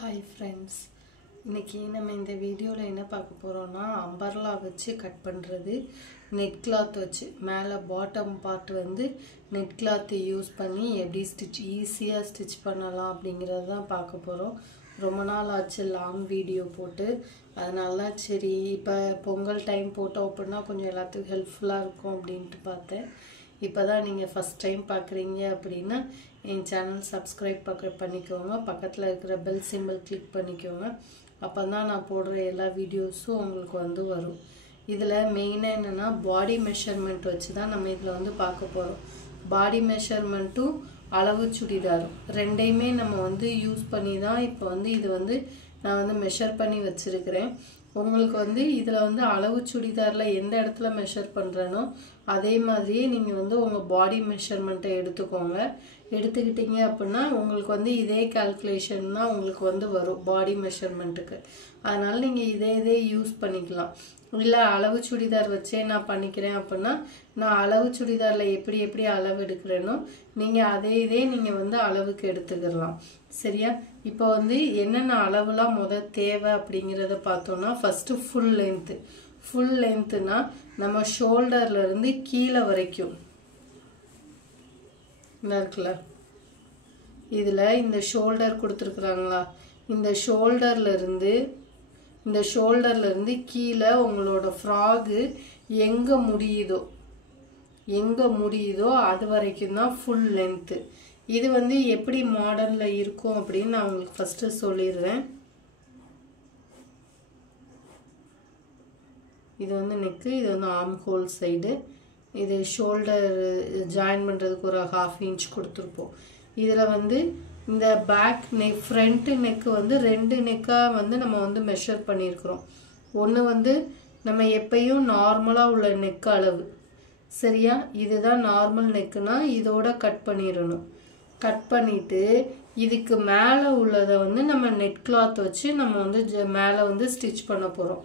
Hi friends, இன்னைக்கு நம்ம இந்த வீடியோல என்ன பார்க்க போறோம்னா அம்பர்லா வச்சு கட் பண்றது நெட் கிளாத் வச்சு மேலே பாட்டம் பார்ட் வந்து நெட் கிளாத் யூஸ் பண்ணி எப்படி ஈஸியா ஸ்டிட்ச் பண்ணலாம் அப்படிங்கறத தான் பார்க்க போறோம். ரொம்ப நாள் ஆச்சு லாங் வீடியோ போட்டு, அதனால சரி இப்போ பொங்கல் டைம் போட்டோம் அப்படினா கொஞ்சம் எல்லாத்துக்கும் ஹெல்ப்ஃபுல்லா இருக்கும் அப்படினு பார்த்தேன். இப்போதான் நீங்க ஃபர்ஸ்ட் டைம் பார்க்கறீங்க அப்படினா என் சேனல் சப்ஸ்கிரைப் பண்ணிக்கோங்க. பக்கத்துல இருக்கிற பெல் சிம்பல் கிளிக் பண்ணிக்கோங்க. அப்பதான் நான் போடுற எல்லா வீடியோஸும் உங்களுக்கு வந்து வரும். இதுல மெயினா என்னன்னா பாடி மெஷர்மென்ட் வச்சு தான் நம்ம இதுல வந்து பார்க்க போறோம். பாடி மெஷர்மென்ட்டும் அளவு சுடிதாரும் ரெண்டையுமே நம்ம வந்து யூஸ் பண்ணி தான் இப்போ வந்து இது வந்து நான் வந்து மெஷர் பண்ணி வச்சிருக்கேன். உங்களுக்கு வந்து இதுல வந்து அளவு சுடிதார்ல எந்த இடத்துல மெஷர் பண்றேனோ அதே மாதிரியே நீங்க வந்து உங்க பாடி மெஷர்மென்ட்டை எடுத்துக்கோங்க. எடுத்துக்கிட்டீங்க அப்படினா உங்களுக்கு வந்து இதே கால்குலேஷன் தான் உங்களுக்கு வந்து வரும் பாடி மெஷர்மென்ட்க்கு. அதனால நீங்க இதே யூஸ் பண்ணிக்கலாம். இல்ல அளவு சுடிதார் வச்சே நான் பண்ணிக்கிறேன் அப்படினா நான் அளவு சுடிதார்ல எப்படி அளவு எடுக்கறேனோ நீங்க அதே நீங்க வந்து அளவுக்கு எடுத்துக்கலாம். சரியா? இப்போ வந்து என்னென்ன அளவுலாம் தேவை அப்படிங்கறத பார்த்தோம்னா ஃபர்ஸ்ட் full lengthனா நம்ம ஷோல்டர்ல இருந்து கீழ வரைக்கும் இருக்குல, இதுல இந்த ஷோல்டர் கொடுத்திருக்காங்களா, இந்த ஷோல்டர்ல இருந்து கீழ உங்களோட ஃப்ராக் எங்க முடியுதோ அது வரைக்கும் தான் full length. இது வந்து எப்படி மாடல்ல இருக்கும் அப்படினு நான் உங்களுக்கு ஃபர்ஸ்ட் சொல்லிடுறேன். இது வந்து neck, இது வந்து arm hole side. இது ஷோல்டர் ஜாயின் பண்றதுக்கு ஒரு 1/2 inch கொடுத்திருப்போம். இதுல வந்து இந்த பேக் நெக் ஃப்ரண்ட் நெக் வந்து ரெண்டு நெக்கா வந்து நம்ம வந்து மெஷர் பண்ணியிருக்கோம். ஒன்னு வந்து நம்ம எப்பவும் நார்மலா உள்ள நெக் அளவு. சரியா? இதுதான் நார்மல் நெக்னா இதோட கட் பண்ணிரணும். கட் பண்ணிட்டு இதுக்கு மேல உள்ளத வந்து நம்ம நெட் கிளாத் வச்சு நம்ம வந்து மேல வந்து ஸ்டிட்ச் பண்ண போறோம்.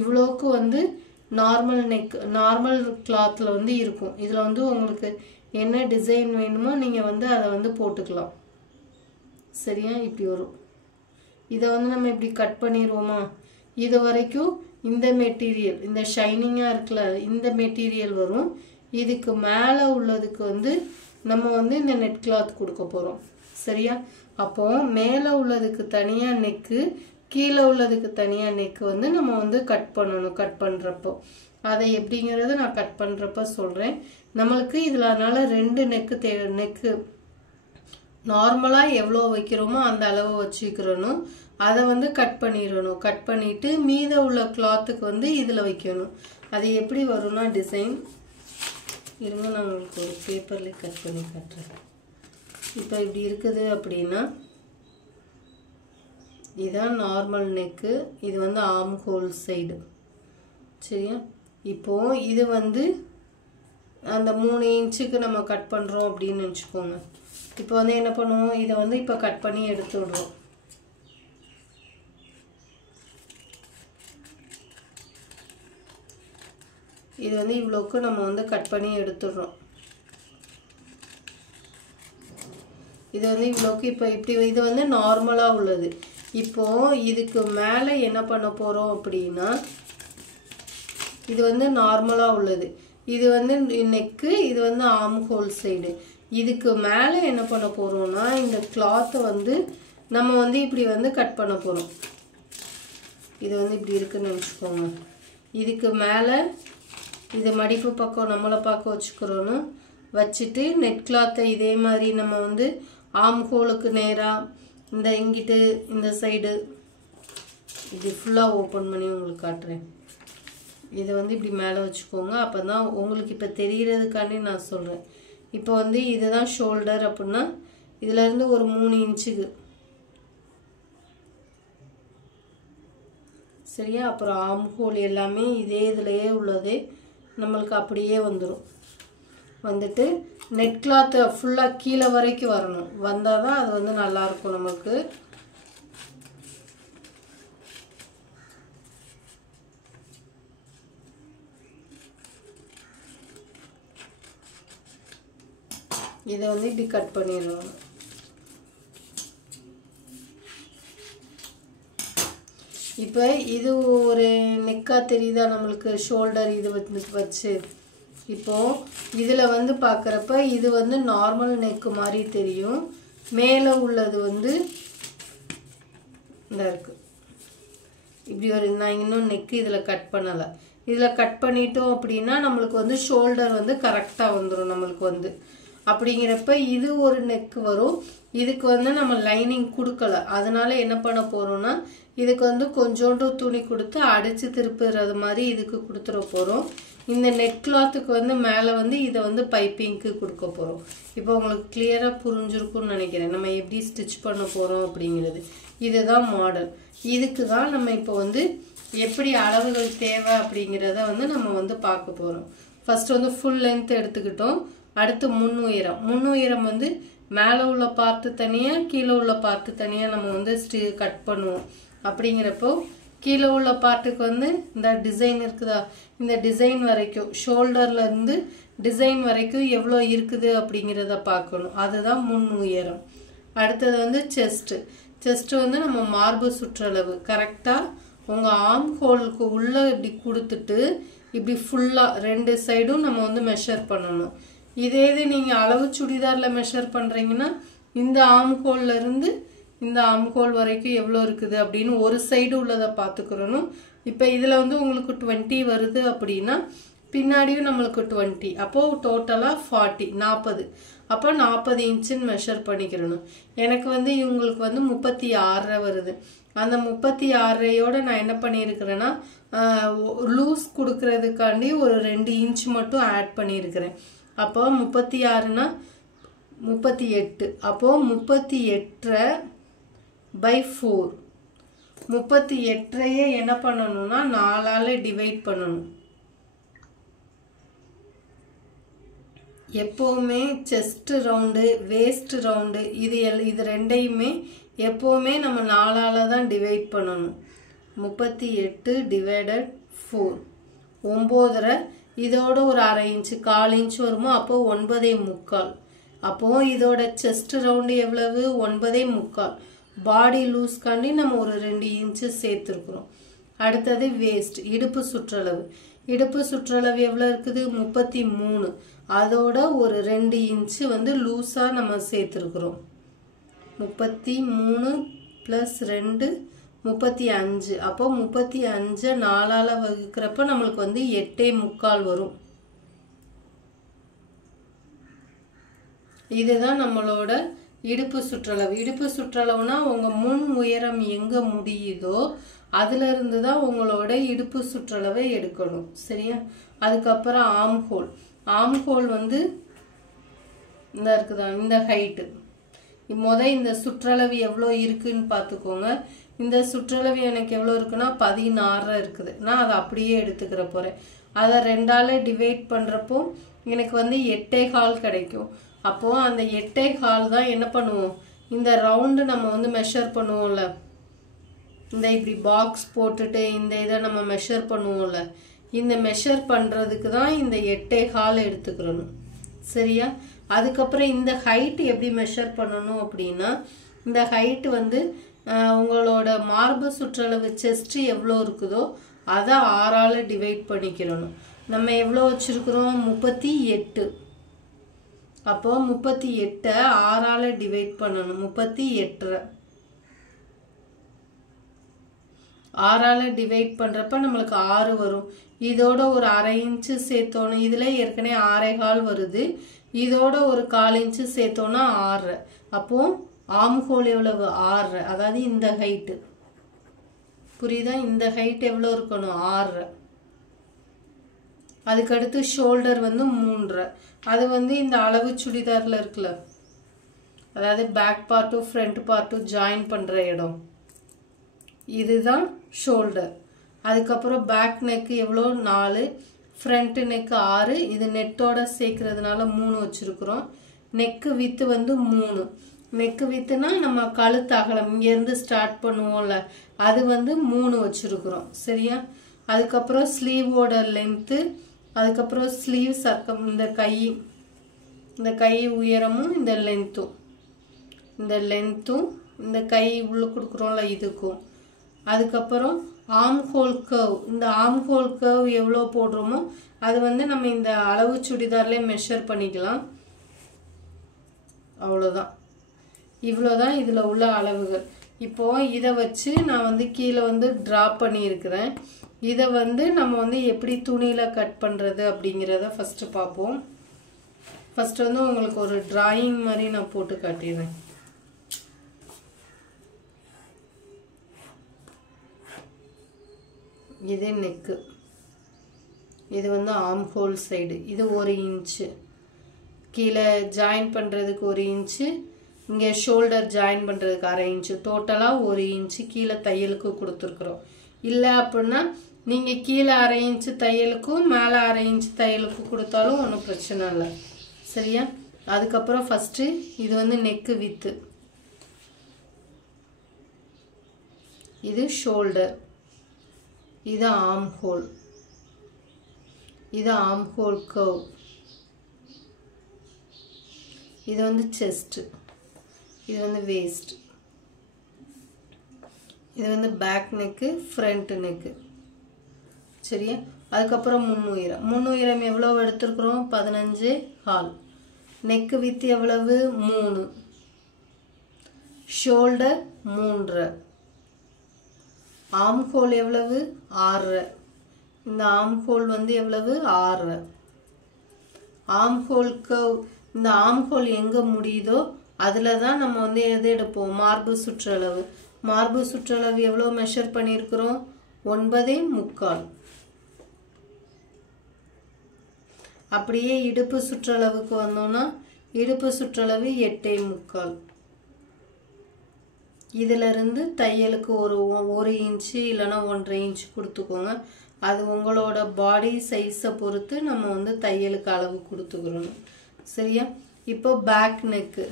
இவ்ளோக்கு வந்து நார்மல் கிளாத்ல வந்து இருக்கும். இதுல வந்து உங்களுக்கு என்ன டிசைன் வேணுமோ நீங்க வந்து அத வந்து போட்டுக்கலாம். சரியா? இப்படி வரும். இத வந்து நம்ம இப்படி கட் பண்ணிரோமா, இது வரைக்கும் இந்த மெட்டீரியல், இந்த ஷைனிங்கா இருக்குல, இந்த மெட்டீரியல் வரும். இதுக்கு மேல உள்ளதுக்கு வந்து நம்ம வந்து இந்த நெட் கிளாத் கொடுக்க போறோம். சரியா? அப்போ மேல உள்ளதுக்கு தனியா நெக், கீழ உள்ளதுக்கு தனியா நெக் வந்து நம்ம வந்து கட் பண்ணனும். கட் பண்றப்போ அதை எப்படிங்கறத நான் கட் பண்றப்ப சொல்றேன். நமக்கு இதுல அதனால ரெண்டு நெக் நார்மலா எவ்வளவு வைக்கிறோமோ அந்த அளவு வச்சுக்கிறணும். அதை வந்து கட் பண்ணிரணும். கட் பண்ணிட்டு மீத உள்ள கிளாத்துக்கு வந்து இதுல வைக்கணும். அது எப்படி வரும்னா டிசைன் இருங்க, நான் உங்களுக்கு ஒரு பேப்பர்ல கட் பண்ணி காட்டுறேன். இப்போ இப்படி இருக்குது அப்படினா இதான் நார்மல் நெக், இது வந்து ஆர்ம் ஹோல் சைடு. சரியா? இப்போ இது வந்து அந்த 3 இன்ச்சுக்கு நம்ம கட் பண்றோம் அப்படின்னு நினைச்சுக்கோங்க. இப்போ வந்து என்ன பண்ணுவோம், இத வந்து இப்ப கட் பண்ணி எடுத்து விடுறோம். இது வந்து இவ்வளவுக்கு நம்ம வந்து கட் பண்ணி எடுத்துறோம். இது வந்து இவ்வளவுக்கு இப்ப இப்படி இது வந்து நார்மலா உள்ளது. இப்போ இதுக்கு மேல என்ன பண்ண போறோம் அப்படினா இது வந்து நார்மலா உள்ளது. இது வந்து நெக், இது வந்து ஆர்ம் ஹோல் சைடு. இதுக்கு மேல என்ன பண்ண போறோம்னா இந்த கிளாத் வந்து நம்ம வந்து இப்படி வந்து கட் பண்ண போறோம். இது வந்து இப்படி இருக்குன்னு நினைச்சுக்கோங்க. இதுக்கு மேல இது மடிப்பு பக்கம் நம்மள பார்க்க வச்சுக்கறோம். வச்சிட்டு நெட் கிளாத்தை இதே மாதிரி நம்ம வந்து ஆர்ம் ஹோலுக்கு நேரா இந்த இங்கிட்டு இந்த சைடு இது ஃபுல்லா ஓபன் பண்ணி உங்களுக்கு காட்டுறேன். இது வந்து இப்படி மேல வச்சுக்கோங்க. அப்பதான் உங்களுக்கு இப்ப தெரியறதுக்காண்டி நான் சொல்றேன். இப்போ வந்து இதுதான் ஷோல்டர் அப்படினா இதுல இருந்து ஒரு 3 இன்ச்சுக்கு. சரியா? அப்புறம் ஆர்ம் ஹோல் எல்லாமே இதே இதுலயே உள்ளதே நமக்கு அப்படியே வந்துரும். வந்துட்டு நெட் கிளாத் ஃபுல்லா கீழ வரைக்கும் வரணும். வந்தாதான் அது வந்து நல்லா இருக்கும் நமக்கு. இத வந்து இப்படி கட் பண்ணிரணும். இப்போ இது ஒரு நெக்கா தெரியுதா நம்மளுக்கு ஷோல்டர் இது வச்சு. இப்போ இதில் வந்து பார்க்குறப்ப இது வந்து நார்மல் நெக்கு மாதிரி தெரியும். மேலே உள்ளது வந்து இந்த இருக்குது இப்படி ஒரு, நான் இன்னும் நெக்கு இதில் கட் பண்ணலை. இதில் கட் பண்ணிட்டோம் அப்படின்னா நம்மளுக்கு வந்து ஷோல்டர் வந்து கரெக்டாக வந்துடும் நம்மளுக்கு வந்து. அப்படிங்கிறப்ப இது ஒரு நெக்கு வரும். இதுக்கு வந்து நம்ம லைனிங் கொடுக்கல, அதனால என்ன பண்ண போகிறோம்னா இதுக்கு வந்து கொஞ்சோண்டு துணி கொடுத்து அடித்து திருப்புறது மாதிரி இதுக்கு கொடுத்துட போகிறோம். இந்த நெட் கிளாத்துக்கு வந்து மேலே வந்து இதை வந்து பைப்பிங்க்கு கொடுக்க போகிறோம். இப்போ உங்களுக்கு கிளியராக புரிஞ்சிருக்கும்னு நினைக்கிறேன் நம்ம எப்படி ஸ்டிச் பண்ண போகிறோம் அப்படிங்கிறது. இதுதான் மாடல். இதுக்கு தான் நம்ம இப்போ வந்து எப்படி அளவுகள் தேவை அப்படிங்கிறத வந்து நம்ம வந்து பார்க்க போகிறோம். ஃபர்ஸ்ட் வந்து ஃபுல் லென்த் எடுத்துக்கிட்டோம். அடுத்து முன்னுயரம் வந்து மேலே உள்ள பார்ட்டு தனியாக கீழே உள்ள பார்ட்டு தனியாக நம்ம வந்து கட் பண்ணுவோம். அப்படிங்கிறப்போ கீழே உள்ள பார்ட்டுக்கு வந்து இந்த டிசைன் இருக்குதா, இந்த டிசைன் வரைக்கும் ஷோல்டர்லேருந்து டிசைன் வரைக்கும் எவ்வளோ இருக்குது அப்படிங்கிறத பார்க்கணும். அதுதான் முன் உயரம். அடுத்தது வந்து செஸ்ட்டு வந்து நம்ம மார்பு சுற்றளவு கரெக்டாக உங்கள் ஆர்ம் ஹோலுக்கு உள்ளே இப்படி கொடுத்துட்டு இப்படி ஃபுல்லாக 2 சைடும் நம்ம வந்து மெஷர் பண்ணணும். இதே இது நீங்கள் அளவு சுடிதாரில் மெஷர் பண்ணுறீங்கன்னா இந்த ஆர்ம் ஹோல்லேருந்து இந்த ஆர்ம் ஹோல் வரைக்கும் எவ்வளோ இருக்குது அப்படின்னு ஒரு சைடு உள்ளதை பார்த்துக்கிறணும். இப்போ இதில் வந்து உங்களுக்கு 20 வருது அப்படின்னா பின்னாடியும் நம்மளுக்கு 20, அப்போது டோட்டலாக 40. அப்போ 40 இன்ச்சுன்னு மெஷர் பண்ணிக்கிறணும். எனக்கு வந்து இவங்களுக்கு வந்து 36 வருது. அந்த 36யோட நான் என்ன பண்ணியிருக்கிறேன்னா லூஸ் கொடுக்கறதுக்காண்டி ஒரு 2 இன்ச் மட்டும் ஆட் பண்ணியிருக்கிறேன். அப்போ 36னா 38. அப்போது 38/4. 38ஐயே என்ன பண்ணணும்னா 4ஆல் டிவைட் பண்ணணும். எப்போவுமே செஸ்ட் ரவுண்டு வேஸ்ட் ரவுண்டு இது ரெண்டையுமே எப்போவுமே நம்ம 4ஆல் தான் டிவைட் பண்ணணும். 38 / 4 9.5. இதோட ஒரு 1/2 இன்ச்சு 1/4 இன்ச்சு வருமோ, அப்போது 9.75. அப்போது இதோட செஸ்ட் ரவுண்டு எவ்வளவு 9.75. பாடி லூஸ்காண்டி நம்ம ஒரு 2 இன்ச்சு சேர்த்துருக்குறோம். அடுத்தது வேஸ்ட் இடுப்பு சுற்றளவு எவ்வளோ இருக்குது 33. அதோட ஒரு 2 இன்ச்சு வந்து லூஸாக நம்ம சேர்த்துருக்குறோம். 33 + 2 35. அப்போ 35 4ஆல் வகுக்கிறப்ப நம்மளுக்கு வந்து 8.75 வரும். இதுதான் நம்மளோட இடுப்பு சுற்றளவுனா உங்கள் முன் உயரம் எங்கே முடியுதோ அதிலிருந்து தான் உங்களோட இடுப்பு சுற்றளவை எடுக்கணும். சரியா? அதுக்கப்புறம் ஆர்ம் ஹோல் வந்து இந்த இருக்குதா, இந்த ஹைட்டு. இந்த சுற்றளவு எவ்வளோ இருக்குன்னு பார்த்துக்கோங்க. இந்த சுற்றளவு எனக்கு எவ்வளோ இருக்குன்னா 16 இருக்குது. நான் அதை அப்படியே எடுத்துக்கிற போகிறேன். அதை 2ஆல் டிவைட் பண்ணுறப்போ எனக்கு வந்து 8.25 கிடைக்கும். அப்போது அந்த 8.25 தான் என்ன பண்ணுவோம், இந்த ரவுண்டு நம்ம வந்து மெஷர் பண்ணுவோம்ல, இந்த இப்படி பாக்ஸ் போட்டுட்டு இந்த இதை நம்ம மெஷர் பண்ணுவோம்ல, இந்த மெஷர் பண்ணுறதுக்கு தான் இந்த 8.25 எடுத்துக்கிறணும். சரியா? அதுக்கப்புறம் இந்த ஹைட்டு எப்படி மெஷர் பண்ணணும் அப்படின்னா, இந்த ஹைட்டு வந்து உங்களோட மார்பு சுற்றளவு செஸ்ட் எவ்வளோ இருக்குதோ அதை 6ஆல் டிவைட் பண்ணிக்கிறணும். நம்ம எவ்வளோ வச்சுருக்குறோம் 38. அப்போது 38ஐ 6ஆல் டிவைட் பண்ணணும். 38. 6ஆல் டிவைட் பண்ணுறப்ப நம்மளுக்கு 6 வரும். இதோட ஒரு 1/2 இன்ச்சு சேர்த்தோன்னு, இதில் ஏற்கனவே 6.25 வருது. இதோட ஒரு 1/4 இன்ச்சு சேர்த்தோன்னா 6. அப்போது ஆர்ம் ஹோல் எவ்வளவு 6. அதாவது இந்த ஹைட்டு புரியுதா? இந்த ஹைட் எவ்வளோ இருக்கணும் 6. அதுக்கடுத்து ஷோல்டர் வந்து 3. அது வந்து இந்த அளவு சுடிதாரில் இருக்குல்ல, அதாவது பேக் பார்ட்டும் ஃப்ரண்ட் பார்ட்டும் ஜாயின் பண்ணுற இடம், இதுதான் ஷோல்டர். அதுக்கப்புறம் பேக் நெக்கு எவ்வளோ 4, ஃப்ரண்ட் நெக்கு 6. இது நெட்டோட சேர்க்கறதுனால 3 வச்சுருக்குறோம். நெக்கு வித்து வந்து 3. நெக்கு வித்துனா நம்ம கழுத்து அகலம் இங்கேருந்து ஸ்டார்ட் பண்ணுவோம்ல, அது வந்து 3 வச்சுருக்குறோம். சரியா? அதுக்கப்புறம் ஸ்லீவோட லென்த்து, அதுக்கப்புறம் ஸ்லீவ் சர்க்கம், இந்த கை உயரமும் இந்த லென்த்தும் இந்த கை உள்ள கொடுக்குறோம்ல இதுக்கும், அதுக்கப்புறம் ஆர்ம் ஹோல் கர்வ். இந்த ஆர்ம் ஹோல் கர்வ் எவ்வளோ போடுறோமோ அது வந்து நம்ம இந்த அளவு சுடிதார்லேயே மெஷர் பண்ணிக்கலாம். அவ்வளோதான், இவ்வளோதான் இதில் உள்ள அளவுகள். இப்போது இதை வச்சு நான் வந்து கீழே வந்து ட்ரா பண்ணியிருக்கிறேன். இதை வந்து நம்ம வந்து எப்படி துணியில் கட் பண்ணுறது அப்படிங்கிறத ஃபஸ்ட்டு பார்ப்போம். ஃபஸ்ட்டு வந்து உங்களுக்கு ஒரு டிராயிங் மாதிரி நான் போட்டு காட்டிடுறேன். இது நெக்கு, இது வந்து ஆர்ம் ஹோல் சைடு, இது 1 இன்ச்சு. கீழே ஜாயின் பண்ணுறதுக்கு 1 இன்ச்சு, இங்கே ஷோல்டர் ஜாயின் பண்ணுறதுக்கு 1/2 இன்ச்சு, டோட்டலாக 1 இன்ச்சு கீழே தையலுக்கு கொடுத்துருக்குறோம். இல்லை அப்படின்னா நீங்கள் கீழே 1/2 இன்ச்சு தையலுக்கும் மேலே 1/2 இன்ச்சு தையலுக்கும் கொடுத்தாலும் ஒன்றும் பிரச்சனை இல்லை. சரியா? அதுக்கப்புறம் ஃபஸ்ட்டு இது வந்து நெக்கு வித்து, இது ஷோல்டர், இது ஆர்ம் ஹோல், இது ஆர்ம் ஹோல் கர்வ், இது வந்து செஸ்ட், இது வந்து வேஸ்ட், இது வந்து பேக் நெக்கு, ஃப்ரண்ட் நெக்கு. சரியா? அதுக்கப்புறம் முன்னுயரம் எவ்வளவு எடுத்துருக்குறோம்? 15.25. நெக்கு வித் எவ்வளவு? 3. ஷோல்டர் 3.5. ஆர்ம் ஹோல் எவ்வளவு? 6.5. இந்த ஆர்ம் ஹோல் வந்து எவ்வளவு? 6.5. ஆர்ம் ஹோல் கர்வ், இந்த ஆர்ம் ஹோல் எங்கே முடியுதோ அதில் தான் நம்ம வந்து எது எடுப்போம்? மார்பு சுற்றளவு. மார்பு சுற்றளவு எவ்வளோ மெஷர் பண்ணியிருக்கிறோம்? 9.25. அப்படியே இடுப்பு சுற்றளவுக்கு வந்தோம்னா இடுப்பு சுற்றளவு 8.25. இதிலிருந்து தையலுக்கு ஒரு இன்ச்சு இல்லைன்னா 1.5 இன்ச்சு கொடுத்துக்கோங்க. அது உங்களோட பாடி சைஸை பொறுத்து நம்ம வந்து தையலுக்கு அளவு கொடுத்துக்கிறோம். சரியா? இப்போ பேக் நெக்கு,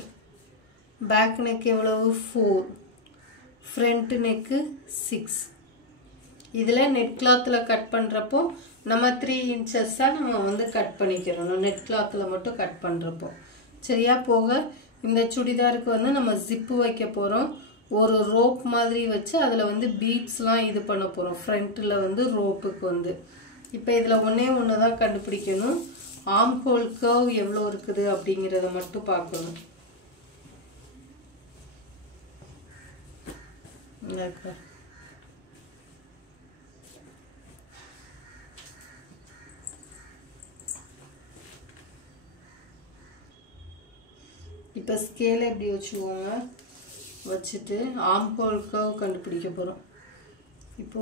பேக் நெக் எவ்வளவு? 4. Front neck 6. இதில் நெட் கிளாத்தில் கட் பண்ணுறப்போ நம்ம 3 இன்ச்சஸாக நம்ம வந்து கட் பண்ணிக்கிறோம், நெட் கிளாத்தில் மட்டும் கட் பண்ணுறப்போ. சரியா? போக இந்த சுடிதாருக்கு வந்து நம்ம ஜிப்பு வைக்க போகிறோம். ஒரு ரோப் மாதிரி வச்சு அதில் வந்து பீட்ஸ்லாம் இது பண்ண போகிறோம் ஃப்ரண்ட்டில் வந்து ரோப்புக்கு வந்து. இப்போ இதில் ஒன்று தான் கண்டுபிடிக்கணும். ஆர்ம் ஹோல் கர்வ் எவ்வளோ இருக்குது அப்படிங்கிறத மட்டும் பார்க்கணும். இப்போ ஸ்கேலை எப்படி வச்சுக்கோங்க, வச்சுட்டு ஆர்ம் ஹோல் கர்வ் கண்டுபிடிக்க போகிறோம். இப்போ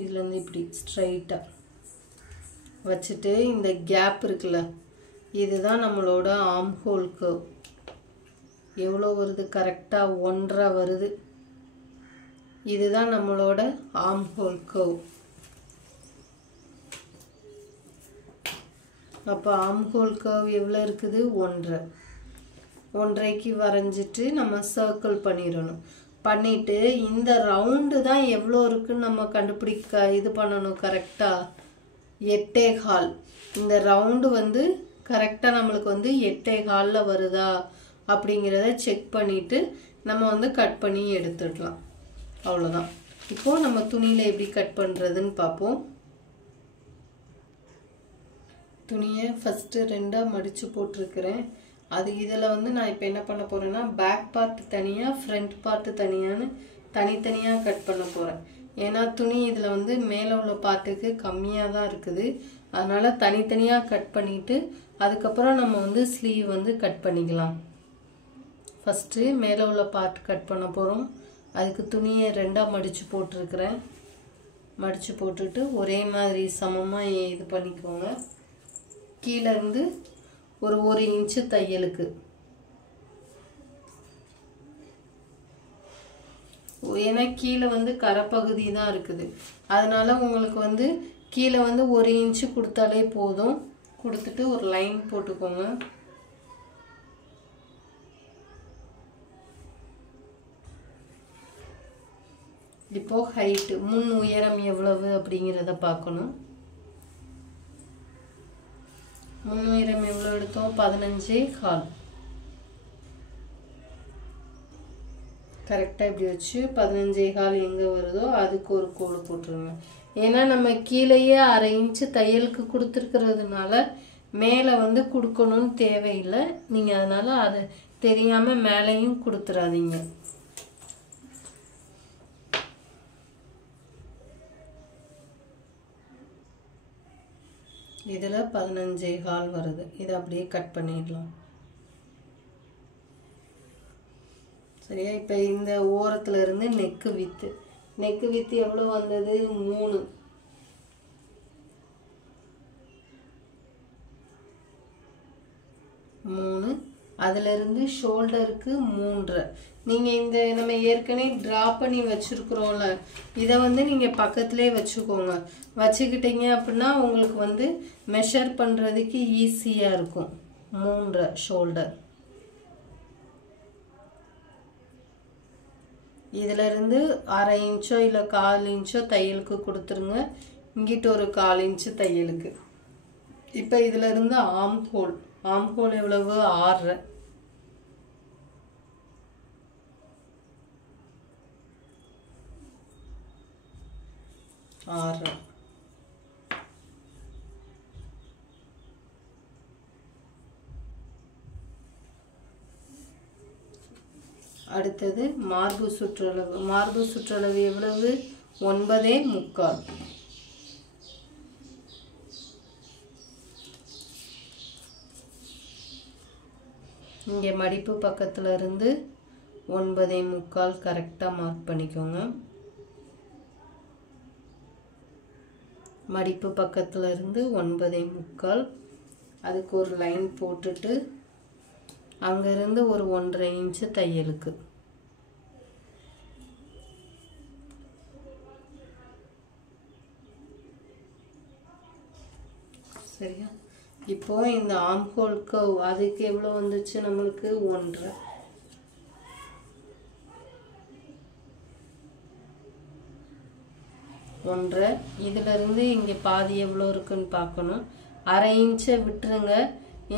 இதுலேருந்து இப்படி ஸ்ட்ரைட்டாக வச்சுட்டு இந்த கேப் இருக்குல்ல, இதுதான் நம்மளோட ஆர்ம் ஹோல் கர்வ். எவ்வளோ வருது? கரெக்டாக 1.5 வருது. இதுதான் நம்மளோட ஆர்ம் ஹோல் கர்வ். அப்போ ஆர்ம் ஹோல் கர்வ் எவ்வளோ இருக்குது? 1.5. 1.5க்கு வரைஞ்சிட்டு நம்ம சர்க்கிள் பண்ணிடணும். பண்ணிவிட்டு இந்த ரவுண்டு தான் எவ்வளோ இருக்குன்னு நம்ம கண்டுபிடிக்க இது பண்ணணும். கரெக்டாக 8.25. இந்த ரவுண்டு வந்து கரெக்டாக நம்மளுக்கு வந்து 8.25 வருதா அப்படிங்கிறத செக் பண்ணிவிட்டு நம்ம வந்து கட் பண்ணி எடுத்துடலாம். அவ்வளோதான். இப்போது நம்ம துணியில் எப்படி கட் பண்ணுறதுன்னு பார்ப்போம். துணியை ஃபஸ்ட்டு 2ஆக மடித்து போட்டிருக்கிறேன். அது இதில் வந்து நான் இப்போ என்ன பண்ண போகிறேன்னா பேக் பார்ட் தனியாக ஃப்ரண்ட் பார்ட்டு தனியான்னு தனித்தனியாக கட் பண்ண போகிறேன். ஏன்னா துணி இதில் வந்து மேலே உள்ள பார்ட்டுக்கு கம்மியாக தான் இருக்குது. அதனால் தனித்தனியாக கட் பண்ணிவிட்டு அதுக்கப்புறம் நம்ம வந்து ஸ்லீவ் வந்து கட் பண்ணிக்கலாம். ஃபஸ்ட்டு மேலே உள்ள பார்ட் கட் பண்ண போகிறோம். அதுக்கு துணியை 2ஆக மடித்து போட்டிருக்கிறேன். மடித்து போட்டுட்டு ஒரே மாதிரி சமமாக இது பண்ணிக்கோங்க. கீழேருந்து ஒரு 1 இன்ச்சு தையலுக்கு, ஏன்னா கீழே வந்து கரைப்பகுதி தான் இருக்குது. அதனால உங்களுக்கு வந்து கீழே வந்து 1 இன்ச்சு கொடுத்தாலே போதும். கொடுத்துட்டு ஒரு லைன் போட்டுக்கோங்க. இப்போ ஹைட்டு முன் உயரம் எவ்வளவு அப்படிங்கிறத பார்க்கணும். முன் உயரம் எவ்வளோ எடுத்தோம்? 15.25. கரெக்டாக இப்படி வச்சு 15.25 எங்கே வருதோ அதுக்கு ஒரு கோடு போட்டுருங்க. ஏன்னா நம்ம கீழேயே 1/2 இன்ச்சு தையலுக்கு கொடுத்துருக்கிறதுனால மேலே வந்து கொடுக்கணும்னு தேவையில்லை. நீங்கள் அதனால் அதை தெரியாமல் மேலேயும் கொடுத்துடாதீங்க. இதில் 15.25 வருது. இதை அப்படியே கட் பண்ணிடலாம். சரியா? இப்போ இந்த ஓரத்தில் இருந்து நெக்கு வித்து எவ்வளோ வந்தது? 3. அதிலிருந்து ஷோல்டருக்கு 3. நீங்கள் இந்த நம்ம ஏற்கனவே ட்ரா பண்ணி வச்சுருக்குறோம்ல, இதை வந்து நீங்கள் பக்கத்துலேயே வச்சுக்கோங்க. வச்சுக்கிட்டீங்க அப்படின்னா உங்களுக்கு வந்து மெஷர் பண்ணுறதுக்கு ஈஸியாக இருக்கும். 3 ஷோல்டர். இதிலிருந்து 1/2 இன்ச்சோ இல்லை 1/4 இன்ச்சோ தையலுக்கு கொடுத்துருங்க. இங்கிட்ட ஒரு 1/4 இன்ச்சு தையலுக்கு. இப்போ இதிலிருந்து ஆம் ஹோல் எவ்வளவு? 6. அடுத்தது மார்பு சுற்றளவு எவ்வளவு? 9.25. இங்கே மடிப்பு பக்கத்தில் இருந்து 9.25 கரெக்டாக மார்க் பண்ணிக்கோங்க. மடிப்பு பக்கத்தில் இருந்து 9.25 அதுக்கு ஒரு லைன் போட்டுட்டு அங்கேருந்து ஒரு 1.5 இன்ச்சு தையலுக்கு. சரியா? இப்போ இந்த ஆம் ஹோல் கர்வ் அதுக்கு எவ்வளோ வந்துச்சு நம்மளுக்கு? 1.5. இதிலிருந்து இங்கே பாதி எவ்வளோ இருக்குன்னு பார்க்கணும். 1/2 இன்ச்சை விட்டுருங்க.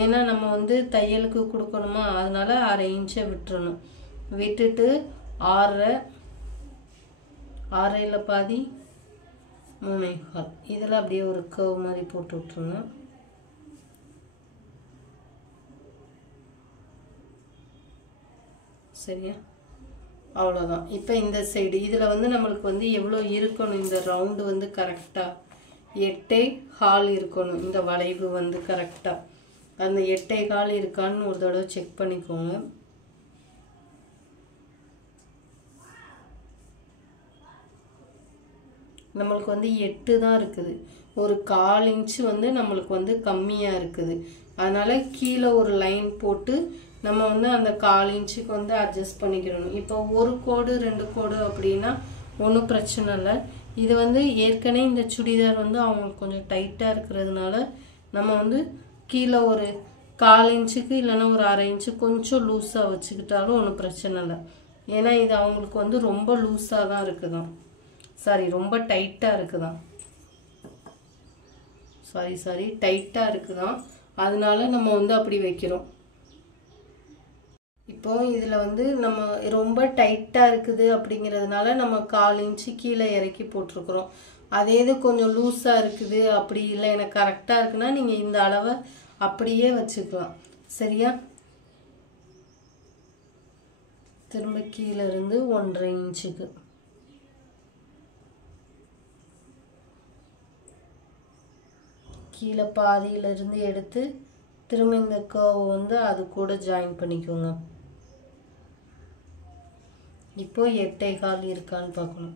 ஏன்னா நம்ம வந்து தையலுக்கு கொடுக்கணுமா, அதனால 1/2 இன்ச்சை விட்டுறணும். விட்டுட்டு 6 பாதி 3.25. இதில் அப்படியே ஒரு கர்வ் மாதிரி போட்டு விட்டுருங்க. சரியா? அவ்வளோதான். இப்போ இந்த சைடு இதில் வந்து நம்மளுக்கு வந்து எவ்வளோ இருக்கணும்? இந்த ரவுண்டு வந்து கரெக்டாக 8.25 இருக்கணும். இந்த வளைவு வந்து கரெக்டாக அந்த 8.25 இருக்கான்னு ஒரு தடவை செக் பண்ணிக்கோங்க. நம்மளுக்கு வந்து 8 தான் இருக்குது. ஒரு 1/4 இன்ச்சு வந்து நம்மளுக்கு வந்து கம்மியாக இருக்குது. அதனால் கீழே ஒரு லைன் போட்டு நம்ம வந்து அந்த 1/4 இன்ச்சுக்கு வந்து அட்ஜஸ்ட் பண்ணிக்கிறணும். இப்போ 1 கோடு 2 கோடு அப்படின்னா ஒன்றும் பிரச்சனை இல்லை. இது வந்து ஏற்கனவே இந்த சுடிதார் வந்து அவங்களுக்கு கொஞ்சம் டைட்டாக இருக்கிறதுனால நம்ம வந்து கீழே ஒரு 1/4 இன்ச்சுக்கு இல்லைன்னா ஒரு 1/2 இன்ச்சு கொஞ்சம் லூஸாக வச்சுக்கிட்டாலும் ஒன்றும் பிரச்சனை இல்லை. ஏன்னா இது அவங்களுக்கு வந்து ரொம்ப லூஸாக தான் இருக்குதான். ரொம்ப டைட்டாக இருக்குதான். டைட்டாக இருக்குதான். அதனால நம்ம வந்து அப்படி வைக்கிறோம். இப்போ இதில் வந்து நம்ம ரொம்ப டைட்டாக இருக்குது அப்படிங்கிறதுனால நம்ம 1/4 இன்ச்சு கீழே இறக்கி போட்டிருக்கிறோம். அதே இது கொஞ்சம் லூஸாக இருக்குது அப்படி இல்லை எனக்கு கரெக்டாக இருக்குன்னா நீங்கள் இந்த அளவை அப்படியே வச்சுக்கலாம். சரியா? திரும்ப கீழே இருந்து 1.5 இன்ச்சுக்கு கீழே பாதியிலிருந்து எடுத்து திரும்ப இந்த கர்வ் வந்து அது கூட ஜாயின் பண்ணிக்கோங்க. இப்போ 8.25 இருக்கான்னு பார்க்கணும்.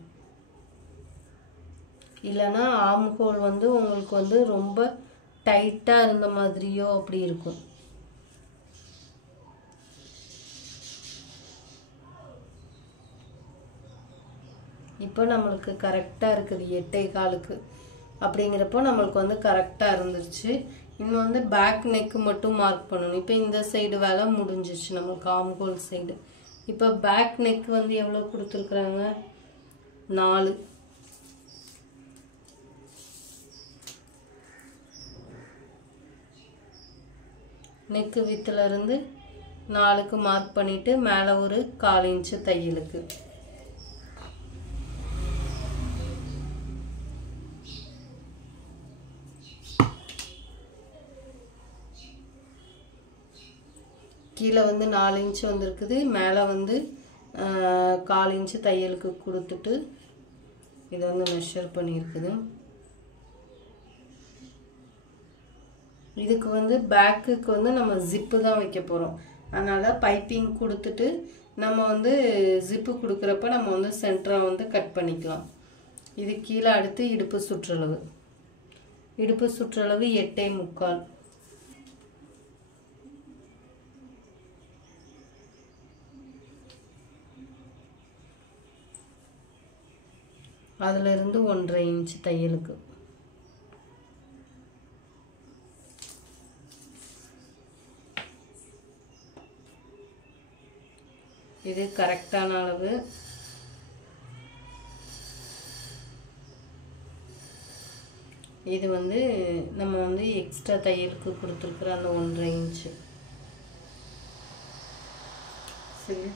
இல்லைன்னா ஆம் ஹோல் வந்து உங்களுக்கு வந்து ரொம்ப டைட்டாக இருந்த மாதிரியோ அப்படி இருக்கும். இப்போ நம்மளுக்கு கரெக்டாக இருக்குது 8.25க்கு. அப்படிங்கிறப்போ நம்மளுக்கு வந்து கரெக்டாக இருந்துருச்சு. இன்னும் வந்து பேக் நெக்கு மட்டும் மார்க் பண்ணணும். இப்போ இந்த சைடு வேலை முடிஞ்சிச்சு நம்மளுக்கு ஆம் ஹோல் சைடு. இப்போ பேக் நெக் வந்து எவ்வளோ கொடுத்துருக்குறாங்க? 4. நெக்கு வித்துல இருந்து 4க்கு மார்க் பண்ணிட்டு மேலே ஒரு 1/4 இன்ச்சு தையலுக்கு. கீழே வந்து 4 இன்ச்சு வந்திருக்குது, மேலே வந்து 1/4 இன்ச்சு தையலுக்கு கொடுத்துட்டு இதை வந்து மெஷர் பண்ணியிருக்குது. இதுக்கு வந்து பேக்குக்கு வந்து நம்ம ஜிப்பு தான் வைக்க போகிறோம். அதனால் பைப்பிங் கொடுத்துட்டு நம்ம வந்து ஜிப்பு கொடுக்குறப்ப நம்ம வந்து சென்டராக வந்து கட் பண்ணிக்கலாம். இது கீழே அடுத்து இடுப்பு சுற்றளவு. இடுப்பு சுற்றளவு 8.75. அதிலிருந்து 1.5 இன்ச்சு தையலுக்கு. இது கரெக்டான அளவு. இது வந்து நம்ம வந்து எக்ஸ்ட்ரா தையலுக்கு கொடுத்துருக்குற அந்த 1.5 இன்ச்சு. சரி,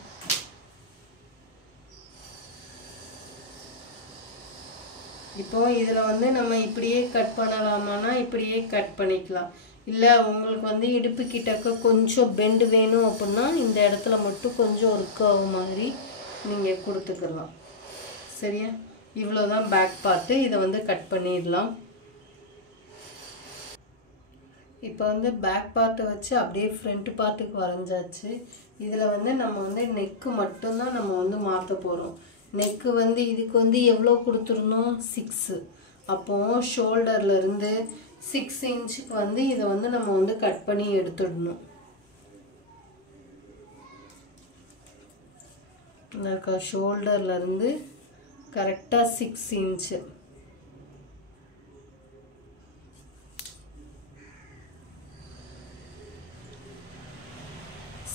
இப்போ இதில் வந்து நம்ம இப்படியே கட் பண்ணலாமான்னா இப்படியே கட் பண்ணிக்கலாம். இல்லை உங்களுக்கு வந்து இடுப்பு கிட்டக்க கொஞ்சம் பெண்டு வேணும் அப்படின்னா இந்த இடத்துல மட்டும் கொஞ்சம் ஒரு கர்வ் மாதிரி நீங்கள் கொடுத்துக்கலாம். சரியா, இவ்வளோதான் பேக் பார்ட்டு. இதை வந்து கட் பண்ணிடலாம். இப்போ வந்து பேக் பார்ட்டை வச்சு அப்படியே ஃப்ரண்ட் பார்ட்டுக்கு வரைஞ்சாச்சு. இதில் வந்து நம்ம வந்து நெக்கு மட்டும்தான் நம்ம வந்து மாற்ற போகிறோம். நெக்கு வந்து இதுக்கு வந்து எவ்வளோ கொடுத்துருந்தோம், 6. அப்போது ஷோல்டர்லேருந்து 6 இன்ச்சுக்கு வந்து இதை வந்து நம்ம வந்து கட் பண்ணி எடுத்துடணும். ஷோல்டர்லேருந்து கரெக்டாக 6 இன்ச்சு.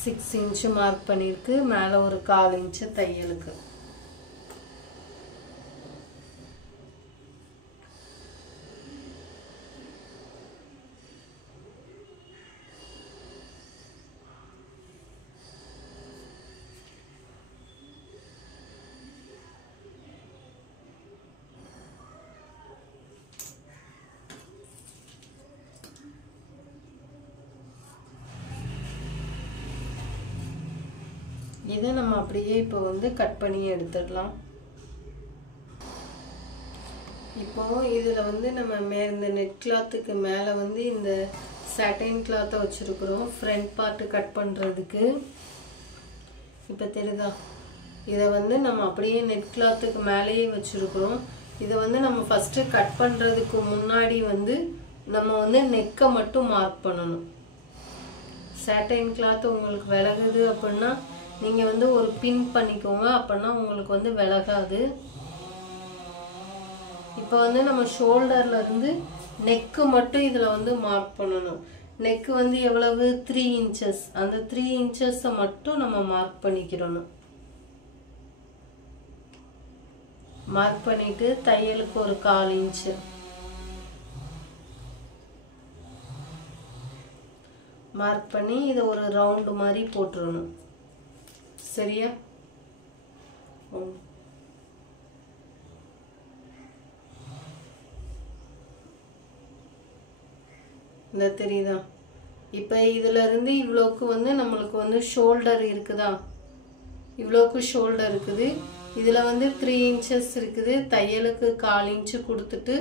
சிக்ஸ் இன்ச்சு மார்க் பண்ணியிருக்கு. மேலே ஒரு 1/4 இன்ச்சு தையலுக்கு. இதை நம்ம அப்படியே இப்போ வந்து கட் பண்ணி எடுத்துடலாம். இப்போ இதில் வந்து நம்ம இந்த நெட் கிளாத்துக்கு மேலே வந்து இந்த சாட்டின் கிளாத்தை வச்சுருக்குறோம் ஃப்ரண்ட் பார்ட்டு கட் பண்ணுறதுக்கு. இப்போ தெரியுதா, இதை வந்து நம்ம அப்படியே நெட் கிளாத்துக்கு மேலேயே வச்சுருக்குறோம். இதை வந்து நம்ம ஃபஸ்ட்டு கட் பண்ணுறதுக்கு முன்னாடி வந்து நம்ம வந்து நெக்கை மட்டும் மார்க் பண்ணணும். சாட்டின் கிளாத் உங்களுக்கு விலகுது அப்படின்னா நீங்கள் வந்து ஒரு பின் பண்ணிக்கோங்க, அப்படின்னா உங்களுக்கு வந்து விலகாது. இப்போ வந்து நம்ம ஷோல்டர்லேருந்து நெக்கு மட்டும் இதில் வந்து மார்க் பண்ணணும். நெக்கு வந்து எவ்வளவு, 3 இன்ச்சஸ். அந்த 3 இன்ச்சஸை மட்டும் நம்ம மார்க் பண்ணிக்கிறணும். மார்க் பண்ணிட்டு தையலுக்கு ஒரு 1/4 இன்ச்சு மார்க் பண்ணி இதை ஒரு ரவுண்டு மாதிரி போட்டுறணும். சரியா, இந்த தெரியுதா. இப்போ இதில் இருந்து இவ்வளோக்கு வந்து நம்மளுக்கு வந்து ஷோல்டர் இருக்குதா, இவ்வளோக்கு ஷோல்டர் இருக்குது. இதில் வந்து 3 இன்ச்சஸ் இருக்குது. தையலுக்கு 1/4 இன்ச்சு கொடுத்துட்டு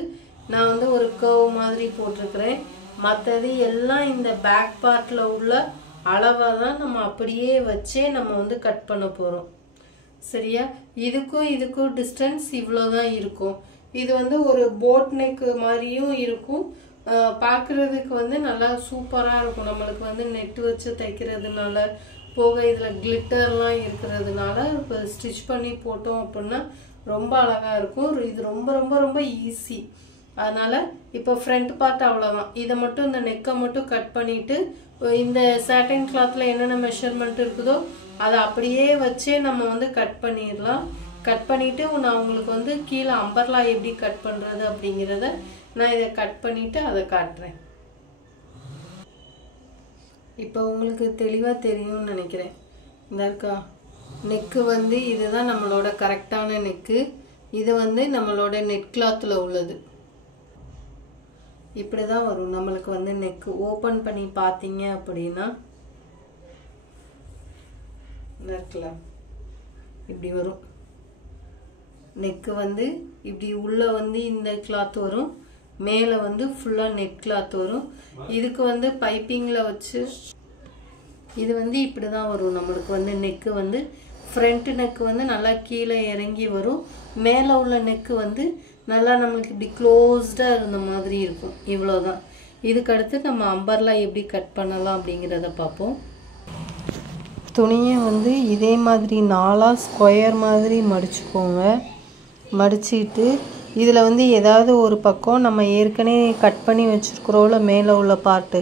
நான் வந்து ஒரு கர்வ் மாதிரி போட்டிருக்கிறேன். மற்றது எல்லாம் இந்த பேக் பார்ட்டில் உள்ள அளவை தான் நம்ம அப்படியே வச்சே நம்ம வந்து கட் பண்ண போகிறோம். சரியா, இதுக்கும் டிஸ்டன்ஸ் இவ்வளோ தான் இருக்கும். இது வந்து ஒரு போட் நெக் மாதிரியும் இருக்கும். பார்க்குறதுக்கு வந்து நல்லா சூப்பராக இருக்கும். நம்மளுக்கு வந்து நெட்டு வச்சு தைக்கிறதுனால போக இதில் கிளிட்டர்லாம் இருக்கிறதுனால இப்போ ஸ்டிச் பண்ணி போட்டோம் அப்படின்னா ரொம்ப அழகாக இருக்கும். இது ரொம்ப ரொம்ப ரொம்ப ஈஸி. அதனால் இப்போ ஃப்ரண்ட் பார்ட் அவ்வளோதான். இதை மட்டும் இந்த நெக்கை மட்டும் கட் பண்ணிவிட்டு இந்த சாட்டின் கிளாத்தில் என்னென்ன மெஷர்மெண்ட் இருக்குதோ அதை அப்படியே வச்சே நம்ம வந்து கட் பண்ணிடலாம். கட் பண்ணிவிட்டு நான் உங்களுக்கு வந்து கீழே அம்பர்லா எப்படி கட் பண்ணுறது அப்படிங்கிறத நான் இதை கட் பண்ணிவிட்டு அதை காட்டுறேன். இப்போ உங்களுக்கு தெளிவாக தெரியும்னு நினைக்கிறேன். இந்த இருக்கா நெக்கு வந்து இதுதான் நம்மளோட கரெக்டான நெக்கு. இது வந்து நம்மளோட நெட் கிளாத்தில் உள்ளது. இப்படி தான் வரும் நம்மளுக்கு வந்து நெக்கு. ஓப்பன் பண்ணி பார்த்தீங்க அப்படின்னா இருக்குல்ல இப்படி வரும். நெக்கு வந்து இப்படி உள்ள வந்து இந்த கிளாத் வரும், மேலே வந்து ஃபுல்லாக நெட் கிளாத் வரும். இதுக்கு வந்து பைப்பிங்கில் வச்சு இது வந்து இப்படி தான் வரும் நம்மளுக்கு வந்து நெக்கு வந்து. ஃப்ரண்ட் நெக்கு வந்து நல்லா கீழே இறங்கி வரும், மேலே உள்ள நெக்கு வந்து நல்லா நம்மளுக்கு இப்படி க்ளோஸ்டாக இருந்த மாதிரி இருக்கும். இவ்வளோதான். இதுக்கடுத்து நம்ம அம்பர்லா எப்படி கட் பண்ணலாம் அப்படிங்கிறத பார்ப்போம். துணியை வந்து இதே மாதிரி 4 ஸ்கொயர் மாதிரி மடிச்சுக்கோங்க. மடிச்சிட்டு இதில் வந்து ஏதாவது ஒரு பக்கம் நம்ம ஏற்கனவே கட் பண்ணி வச்சுருக்கிறோம்ல மேலே உள்ள பார்ட்டு,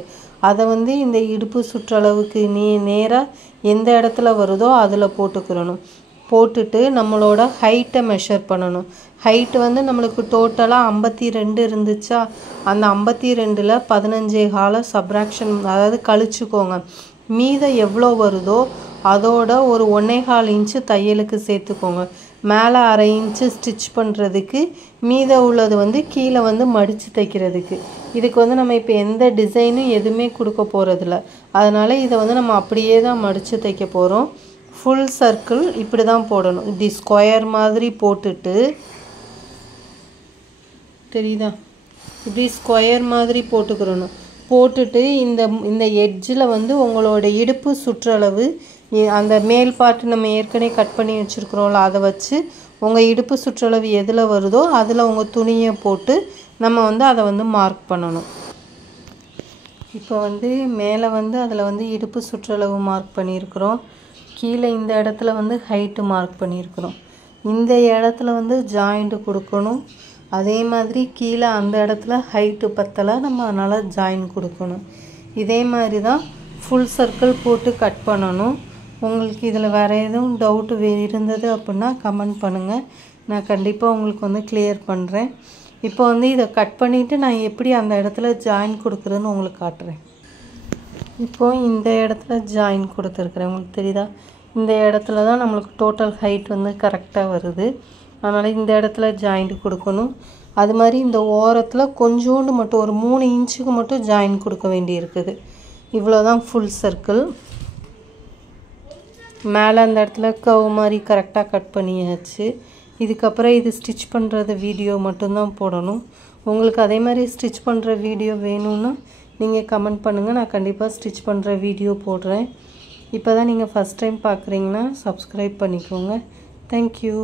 அதை வந்து இந்த இடுப்பு சுற்றளவுக்கு நேராக எந்த இடத்துல வருதோ அதில் போட்டுக்கிறணும். போட்டுட்டு நம்மளோட ஹைட்டை மெஷர் பண்ணணும். ஹைட்டு வந்து நம்மளுக்கு டோட்டலாக 52 இருந்துச்சா, அந்த 52ல் 15.25 சப்ராக்ஷன் அதாவது கழிச்சுக்கோங்க. மீதம் எவ்வளோ வருதோ அதோட ஒரு 1.25 இன்ச்சு தையலுக்கு சேர்த்துக்கோங்க. மேலே 1/2 இன்ச்சு ஸ்டிச் பண்ணுறதுக்கு, மீதம் உள்ளது வந்து கீழே வந்து மடித்து தைக்கிறதுக்கு. இதுக்கு வந்து நம்ம இப்போ எந்த டிசைனும் எதுவுமே கொடுக்க போகிறதில்ல, அதனால் இதை வந்து நம்ம அப்படியே தான் மடித்து தைக்க போகிறோம். ஃபுல் சர்க்கிள் இப்படி தான் போடணும். இப்படி ஸ்கொயர் மாதிரி போட்டுட்டு தெரியுதா, இப்படி ஸ்கொயர் மாதிரி போட்டுக்கிறணும். போட்டுட்டு இந்த எட்ஜில் வந்து உங்களோட இடுப்பு சுற்றளவு அந்த மேல் பார்ட்டு நம்ம ஏற்கனவே கட் பண்ணி வச்சுருக்குறோம்ல, அதை வச்சு உங்கள் இடுப்பு சுற்றளவு எதில் வருதோ அதில் உங்கள் துணியை போட்டு நம்ம வந்து அதை வந்து மார்க் பண்ணணும். இப்போ வந்து மேலே வந்து அதில் வந்து இடுப்பு சுற்றளவு மார்க் பண்ணியிருக்கிறோம். கீழே இந்த இடத்துல வந்து ஹைட்டு மார்க் பண்ணியிருக்கிறோம். இந்த இடத்துல வந்து ஜாயிண்ட்டு கொடுக்கணும். அதே மாதிரி கீழே அந்த இடத்துல ஹைட்டு பத்தலை, நம்ம அதனால் ஜாயின் கொடுக்கணும். இதே மாதிரி தான் ஃபுல் சர்க்கிள் போட்டு கட் பண்ணணும். உங்களுக்கு இதில் வேறு எதுவும் டவுட்டு இருந்தது அப்படின்னா கமெண்ட் பண்ணுங்கள், நான் கண்டிப்பாக உங்களுக்கு வந்து கிளியர் பண்ணுறேன். இப்போ வந்து இதை கட் பண்ணிவிட்டு நான் எப்படி அந்த இடத்துல ஜாயின் கொடுக்குறேன்னு உங்களுக்கு காட்டுறேன். இப்போது இந்த இடத்துல ஜாயின் கொடுத்துருக்குறேன், உங்களுக்கு தெரியுதா? இந்த இடத்துல தான் நம்மளுக்கு டோட்டல் ஹைட் வந்து கரெக்டாக வருது, அதனால் இந்த இடத்துல ஜாயிண்ட் கொடுக்கணும். அது மாதிரி இந்த ஓரத்தில் கொஞ்சோண்டு மட்டும் ஒரு 3 இன்ச்சுக்கு மட்டும் ஜாயின் கொடுக்க வேண்டி இருக்குது. இவ்வளோ தான் ஃபுல் சர்க்கிள். மேலே அந்த இடத்துல கர்வ் மாதிரி கரெக்டாக கட் பண்ணியாச்சு. இதுக்கப்புறம் இது ஸ்டிச் பண்ணுறது வீடியோ மட்டும்தான் போடணும். உங்களுக்கு அதே மாதிரி ஸ்டிச் பண்ணுற வீடியோ வேணும்னா நீங்கள் கமெண்ட் பண்ணுங்கள், நான் கண்டிப்பாக ஸ்டிச் பண்ணுற வீடியோ போடுறேன். இப்போ தான் நீங்கள் ஃபஸ்ட் டைம் பார்க்குறீங்கன்னா சப்ஸ்கிரைப் பண்ணிக்கோங்க. தேங்க்யூ.